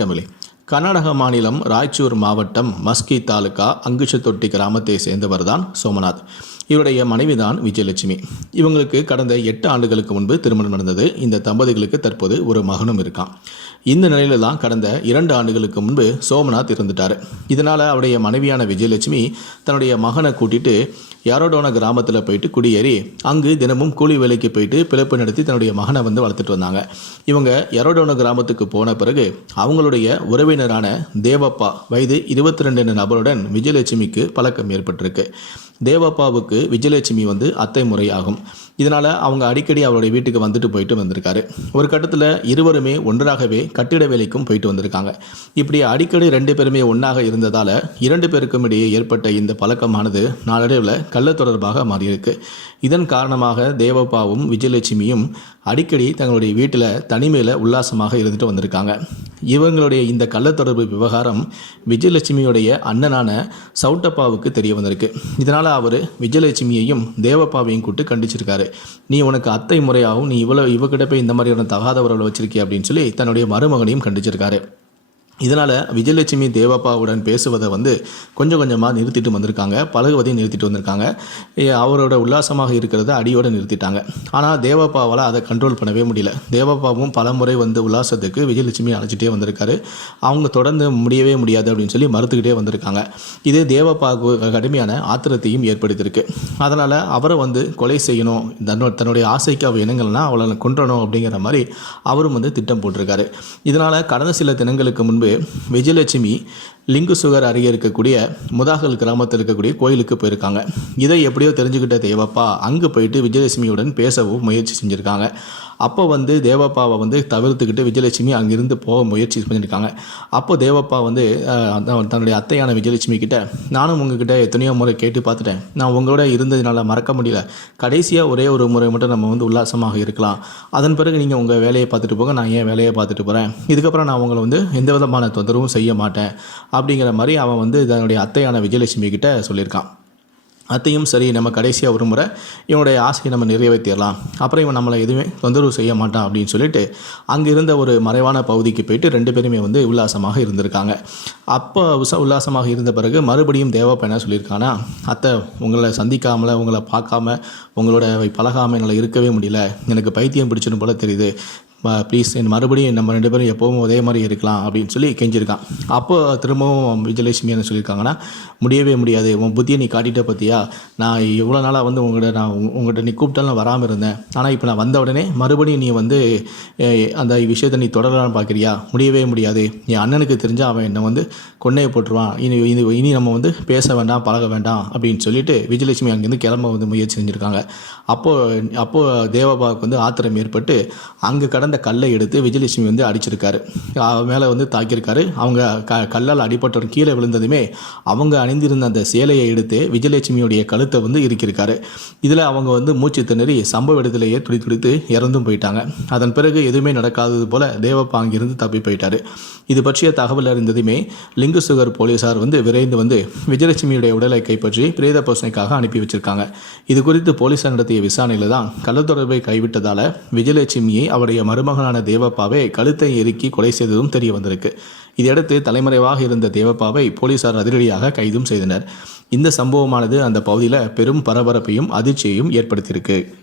வணக்கமில்லை. கர்நாடக மாநிலம் ராய்ச்சூர் மாவட்டம் மஸ்கி தாலுகா அங்குஷத்தொட்டி கிராமத்தை சேர்ந்தவர் தான் சோமநாத். இவருடைய மனைவிதான் விஜயலட்சுமி. இவங்களுக்கு கடந்த எட்டு ஆண்டுகளுக்கு முன்பு திருமணம் நடந்தது. இந்த தம்பதிகளுக்கு தற்போது ஒரு மகனும் இருக்கான். இந்த நிலையில தான் கடந்த இரண்டு ஆண்டுகளுக்கு முன்பு சோமநாத் இருந்துட்டார் இதனால் அவருடைய மனைவியான விஜயலட்சுமி தன்னுடைய மகனை கூட்டிட்டு யாரோடோன கிராமத்தில் போயிட்டு குடியேறி அங்கு தினமும் கூலி வேலைக்கு போயிட்டு பிழைப்பு நடத்தி தன்னுடைய மகனை வந்து வளர்த்துட்டு வந்தாங்க. இவங்க எரோடோன கிராமத்துக்கு போன பிறகு அவங்களுடைய உறவினரான தேவப்பா வயது இருபத்தி ரெண்டு நபருடன் விஜயலட்சுமிக்கு பழக்கம் ஏற்பட்டிருக்கு. தேவப்பாவுக்கு விஜயலட்சுமி வந்து அத்தை முறையாகும் இதனால் அவங்க அடிக்கடி அவருடைய வீட்டுக்கு வந்துட்டு போயிட்டு வந்திருக்காரு. ஒரு கட்டத்தில் இருவருமே ஒன்றாகவே கட்டிட வேலைக்கும் போயிட்டு வந்திருக்காங்க. இப்படி அடிக்கடி ரெண்டு பேருமே ஒன்றாக இருந்ததால் இரண்டு பேருக்கும் இடையே ஏற்பட்ட இந்த பழக்கமானது நாளடைவில் கள்ள தொடர்பாக மாறியிருக்கு. இதன் காரணமாக தேவப்பாவும் விஜயலட்சுமியும் அடிக்கடி தங்களுடைய வீட்டில் தனிமையில் உல்லாசமாக இருந்துட்டு வந்திருக்காங்க. இவங்களுடைய இந்த கள்ளத்தொடர்பு விவகாரம் விஜயலட்சுமியுடைய அண்ணனான சவுட்டப்பாவுக்கு தெரிய வந்திருக்கு. இதனால் அவர் விஜயலட்சுமியையும் தேவப்பாவையும் கூட்டு கண்டிச்சிருக்காரு. நீ உனக்கு அத்தை முறையாகவும் நீ இவ்வளோ இவகிட்ட போய் இந்த மாதிரியான தகாதவர்களை உறவுல வச்சிருக்கிய அப்படின்னு சொல்லி தன்னுடைய மருமகனையும் கண்டிச்சிருக்காரு. இதனால் விஜயலட்சுமி தேவப்பாவுடன் பேசுவதை வந்து கொஞ்சம் கொஞ்சமாக நிறுத்திட்டு வந்திருக்காங்க பழகுவதையும் நிறுத்திட்டு வந்திருக்காங்க. ஏ, அவரோட உல்லாசமாக இருக்கிறத அடியோடு நிறுத்திட்டாங்க. ஆனால் தேவப்பாவால் அதை கண்ட்ரோல் பண்ணவே முடியல. தேவப்பாவும் பல முறை வந்து உல்லாசத்துக்கு விஜயலட்சுமி அழைச்சிட்டே வந்திருக்காரு. அவங்க தொடர்ந்து முடியவே முடியாது அப்படின்னு சொல்லி மறுத்துக்கிட்டே வந்திருக்காங்க. இது தேவப்பாவுக்கு கடுமையான ஆத்திரத்தையும் ஏற்படுத்தியிருக்கு. அதனால் அவரை வந்து கொலை செய்யணும் தன்னோட தன்னுடைய ஆசைக்கு அவள் இனங்கள்னா அவளை கொன்றணும் அப்படிங்கிற மாதிரி அவரும் வந்து திட்டம் போட்டிருக்காரு. இதனால் கடந்த சில தினங்களுக்கு முன்பு விஜயலட்சுமி லிங்கு சுகர் அருகே இருக்கக்கூடிய முதாகல் கிராமத்தில் இருக்கக்கூடிய கோயிலுக்கு போயிருக்காங்க. இதை எப்படியோ தெரிஞ்சுக்கிட்ட தேவப்பா அங்கே போயிட்டு விஜயலட்சுமியுடன் பேசவும் முயற்சி செஞ்சுருக்காங்க. அப்போ வந்து தேவப்பாவை வந்து தவிர்த்துக்கிட்டு விஜயலட்சுமி அங்கிருந்து போக முயற்சி பண்ணியிருக்காங்க. அப்போ தேவப்பா வந்து தன்னுடைய அத்தையான விஜயலட்சுமி கிட்ட நானும் உங்ககிட்ட எத்தனையோ முறை கேட்டு பார்த்துட்டேன். நான் உங்களோட இருந்ததுனால மறக்க முடியல. கடைசியாக ஒரே ஒரு முறை மட்டும் நம்ம வந்து உல்லாசமாக இருக்கலாம். அதன் பிறகு நீங்கள் உங்கள் வேலையை பார்த்துட்டு போங்க. நான் ஏன் வேலையை பார்த்துட்டு போகிறேன் இதுக்கப்புறம் நான் உங்களை வந்து எந்த விதமான தொந்தரவும் செய்ய மாட்டேன். அப்படிங்கிற மாதிரி அவன் வந்து தன்னுடைய அத்தையான விஜயலட்சுமி கிட்ட சொல்லியிருக்கான். அத்தையும் சரி நம்ம கடைசியாக ஒரு முறை இவனுடைய ஆசையை நம்ம நிறைவேற்றிடலாம் அப்புறம் இவன் நம்மளை எதுவுமே தொந்தரவு செய்ய மாட்டான் அப்படின்னு சொல்லிட்டு அங்கே இருந்த ஒரு மறைவான பகுதிக்கு போயிட்டு ரெண்டு பேருமே வந்து உல்லாசமாக இருந்திருக்காங்க. அப்போ உச உல்லாசமாக இருந்த பிறகு மறுபடியும் தேவப்பா என்ன சொல்லியிருக்கானா அத்தை உங்களை சந்திக்காமல் உங்களை பார்க்காம உங்களோட பழகாமல் என்னால் இருக்கவே முடியல. எனக்கு பைத்தியம் பிடிச்சிடும் போல தெரியுது. ப்ளீஸ் என் மறுபடியும் நம்ம ரெண்டு பேரும் எப்போவும் ஒரே மாதிரி இருக்கலாம் அப்படின்னு சொல்லி கெஞ்சிருக்கான். அப்போ திரும்பவும் விஜயலட்சுமி என்ன சொல்லியிருக்காங்கன்னா முடியவே முடியாது. உன் புத்தியை நீ காட்டிட்ட பற்றியா நான் இவ்வளோ நாளாக வந்து உங்கள்கிட்ட நான் உங்கள்கிட்ட நீ கூப்பிட்டாலும் நான் வராமல் இருந்தேன். ஆனால் இப்போ நான் வந்த உடனே மறுபடியும் நீ வந்து அந்த விஷயத்தை நீ தொடரலான்னு பார்க்குறியா முடியவே முடியாது. என் அண்ணனுக்கு தெரிஞ்சால் அவன் என்னை வந்து கொன்னையை போட்டுருவான். இனி இனி இனி நம்ம வந்து பேச வேண்டாம் பழக வேண்டாம் அப்படின்னு சொல்லிட்டு விஜயலட்சுமி அங்கேருந்து கிளம்ப வந்து முயற்சி செஞ்சுருக்காங்க. அப்போது அப்போது தேவபாவுக்கு வந்து ஆத்திரம் ஏற்பட்டு அங்கே கடந்த கல்லை எடுத்து விஜயலட்சுமி வந்து அடிச்சிருக்காரு. மேலே வந்து தாக்கியிருக்காரு. அவங்க க கல்லால் அடிபட்டவர் கீழே விழுந்ததுமே அவங்க அணிந்திருந்த அந்த சேலையை எடுத்து விஜயலட்சுமியுடைய கழுத்தை வந்து இறுக்கியிருக்காரு. இதில் அவங்க வந்து மூச்சு திணறி சம்பவ இடத்திலேயே துடி துடித்து இறந்தும் போயிட்டாங்க. அதன் பிறகு எதுவுமே நடக்காதது போல தேவப்பா அங்கிருந்து தப்பி போயிட்டாரு. இது பற்றிய தகவல் அறிந்ததுமே லிங்கு சுகர் போலீஸார் வந்து விரைந்து வந்து விஜயலட்சுமியுடைய உடலை கைப்பற்றி பிரேத பசனைக்காக அனுப்பி வச்சிருக்காங்க. இது குறித்து போலீசார் நடத்திய விசாரணையில் தான் கள்ளத்தொடர்பை கைவிட்டதால் விஜயலட்சுமியை அவருடைய மருமகனான தேவப்பாவை கழுத்தை இறுக்கி கொலை செய்ததும் தெரிய வந்திருக்கு இதையடுத்து தலைமறைவாக இருந்த தேவப்பாவை போலீசார் அதிரடியாக கைதும் செய்தனர். இந்த சம்பவமானது அந்த பகுதியில் பெரும் பரபரப்பையும் அதிர்ச்சியையும் ஏற்படுத்தியிருக்கு.